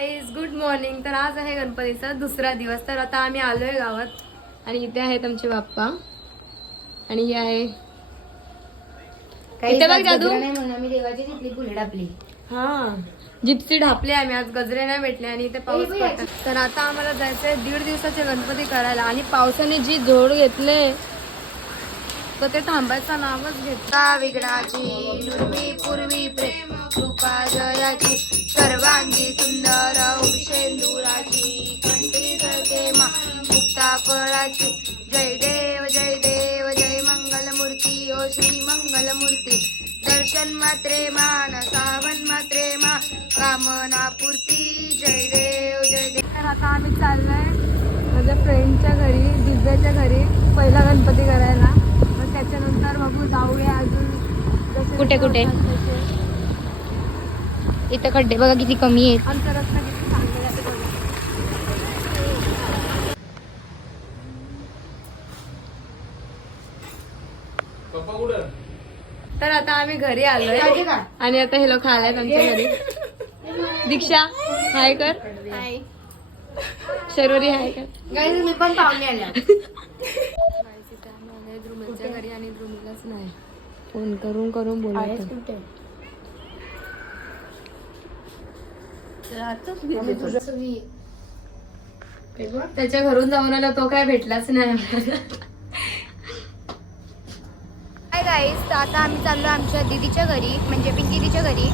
Guys, good morning. तर आज आहे गणपतीचा दुसरा दिवस. तर आता आम्ही आलोय गावात आणि इथे आहेत आमचे बाप्पा आणि ही आहे इथे बघ जादू. आम्ही देवाची तिथली फुले टाकली. हा, जिप्सी ढापली आम्ही आज. गजरे नाही भेटले आणि इथे पाऊस पडतो. तर आता आम्हाला जायचंय 1.5 दिवसाचे गणपती करायला आणि पावसाने जी झोड घेतले तर ते थांबायचा नावच घेतला. विघ्नाची नुरवी पूर्वी प्रेम कृपा जयाची सर्वांगी सुंदर शेंदुराची कंठी जळते मा मुक्ता फळाची. जय देव जय देव जय मंगलमूर्ती ओ श्री मंगलमूर्ती. दर्शन मात्रे मान सावन मात्रे मा कामना पूर्ती. जय देव जय देव. तर आता आम्ही चाललोय माझ्या फ्रेंडच्या घरी, दिव्याच्या घरी पहिला गणपती करायला. मग त्याच्यानंतर बघू जाऊया अजून कुठे कुठे. इथं खड्डे बघा किती कमी आहेत. आमचा रस्ता किती चांगला आहे बघा. तर आता आम्ही घरी आलोय आणि आता हे लोक आलेत आमच्या घरी. दीक्षा हाय कर. हाय. शर्वरी हाय कर. गाईज मी पण पाहुणे आल्या. ध्रुमीच्या घरी आणि ध्रुमीलाच नाही फोन करून करून बोलत. त्याच्या घरून जाऊन आला तो काय भेटलाच नाही. हाय गाईज, तर आता आम्ही चाललो आमच्या दीदीच्या घरी, म्हणजे पिंकी दीदीच्या घरी.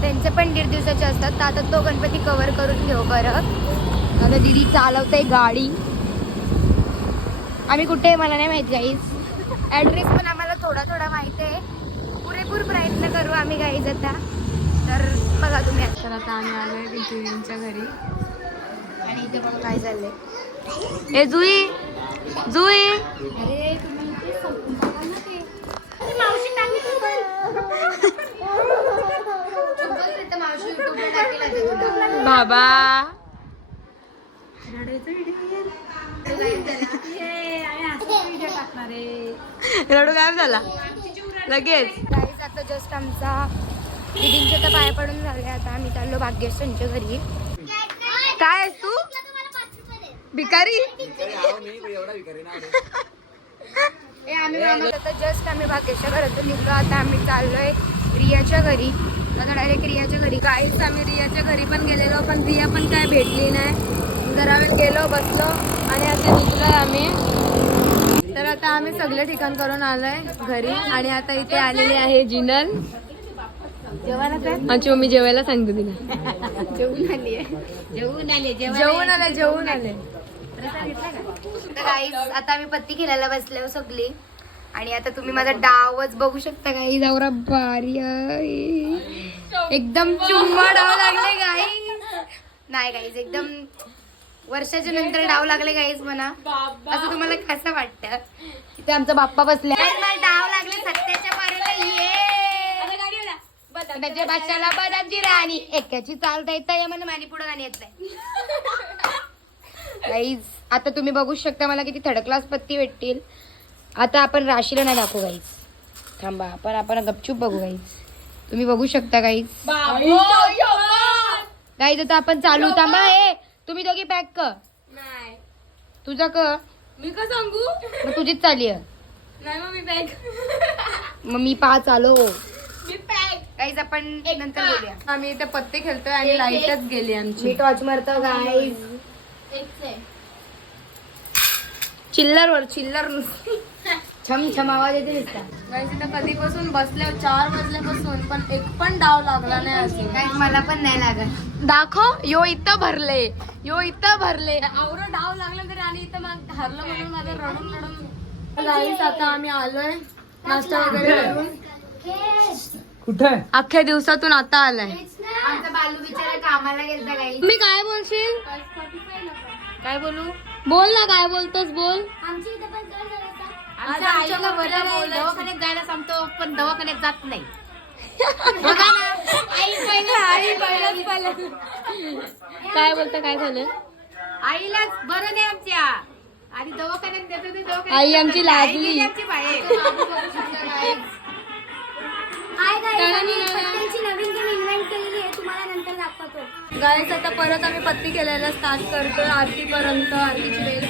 त्यांचे पण 1.5 दिवसाचे असतात. तर आता तो गणपती कव्हर करून घेऊ परत. आता दीदी चालवते गाडी. आम्ही कुठे आहे मला नाही माहिती गाईज. ॲड्रेस पण आम्हाला थोडा थोडा माहिती आहे. पुरेपूर प्रयत्न करू आम्ही गाईज आता. तर बघा तुम्ही. तर आता आम्ही आलोय पिंकीच्या घरी आणि इथे बघा काय चाललंय. ए जुई जुई. अरे बाबा रडू गायब झाला लगेच. गाईज आता जस्ट आमचा दीदींच्या तर पाया पडून झाले. आता आम्ही चाललो भाग्येशांच्या घरी. काय आहेस तू भिकारी? आता जस्ट आम्ही भाग्येशच्या घरातून निघलो. आता आम्ही चाललोय रियाच्या घरी. आता डायरेक्ट रियाच्या घरी. काहीच आम्ही रियाच्या घरी पण गेलेलो पण रिया पण काय भेटली नाही. जरा वेळ गेलो बसलो आणि आता निघलोय आम्ही. तर आता आम्ही सगळे ठिकाण करून आलोय घरी आणि आता इथे आलेली आहे जिनल. आमची मम्मी जेवायला सांगते तिला. जेवून आले. तर गाईज आता आम्ही पत्ती खेळायला बसलो सगळी. आणि आता तुम्ही माझा डावच बघू शकता गाईज. आवरा भारी आहे. एकदम चुम्मा डाव लागले गाईज. नाही गाईज, एकदम वर्षाच्या नंतर डाव लागले गाईज म्हणा. असं तुम्हाला कसं वाटतं? इथे आमचा बाप्पा बसले. डाव लागले सत्याच्या पारेला. ये भाषाला बदामची राणी एकाची चालता येत म्हणून मानी पुढं गाणी येत नाही. गाईज आता तुम्ही बघू शकता मला किती थर्ड क्लास पत्ती भेटतील. आता आपण राशीला नाही दाखवू गाईज. थांबा आपण गपचूप बघू गाईज. तुम्ही बघू शकता गाईज. गाईज आता आपण चालू. थांबा हे तुम्ही दोघी पॅक कर. नाही तुझा क मी का सांगू? मग तुझीच चालली आहे. नाही मग मी बॅग. मग मी 5 आलो. मी पॅक. गाईज आपण नंतर बोलूया. आम्ही इथे पत्ते खेळतोय आणि लाईटच गेली आमची. मी टॉर्च मारतो गाईज. चिल्लर छम छम आवाज येते दिसता. गाईस इथं कधीपासून बसल्या 4 वाजल्यापासून पण एक पण डाव लागला नाही. असे गाईज मला पण नाही लागत. दाखव यो इथं भरले आवरं डाव लागला तरी आणि इथं मग हरलं म्हणून माझं रडून. गाईस आता आम्ही आलोय नाश्ता वगैरे करून. कुठे अख्ख्या दिवसातून आता आलाय. आमचा बालू बिचारा कामाला गेलता गाईज. मी काय बोलशील? काय बोलू? बोल ना, काय बोलतोस बोल. आमच्या आईला बरं नाही, दवाखान्यात जायला सांगतो पण दवाखान्यात जात नाही. काय बोलता? काय झालं? आईला बरं नाही आमच्या आणि दवाखान्यात देतो ते दवाखान्यात. आई आमची लाजली. नवीन गेम इन्व्हेंट केलेली आहे, तुम्हाला नंतर दाखवतो. गाईस आता परत आम्ही पत्ती केलेला स्टार्ट करतोय आरतीपर्यंत. आरतीची वेळ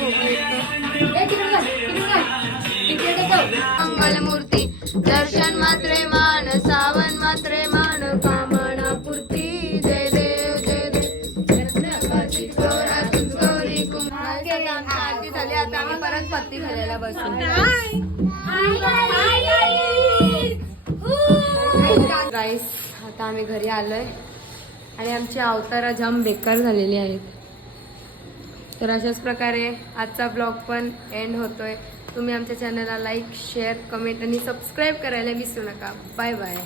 मंगलमूर्ती दर्शन मात्रे मान सावन मात्रे मान कामना पूर्ती जय देव जय देव. आरती झाली आता आम्ही परत पत्ती खायला बसू. गाईस आता आम्ही घरी आलोय आणि आमची अवतारा जाम बेकार झालेली आहेत. तर अशाच प्रकारे आजचा ब्लॉग पण एंड होतोय. तुम्ही आमच्या चॅनलला लाईक शेअर कमेंट आणि सबस्क्राईब करायला विसरू नका. Bye bye.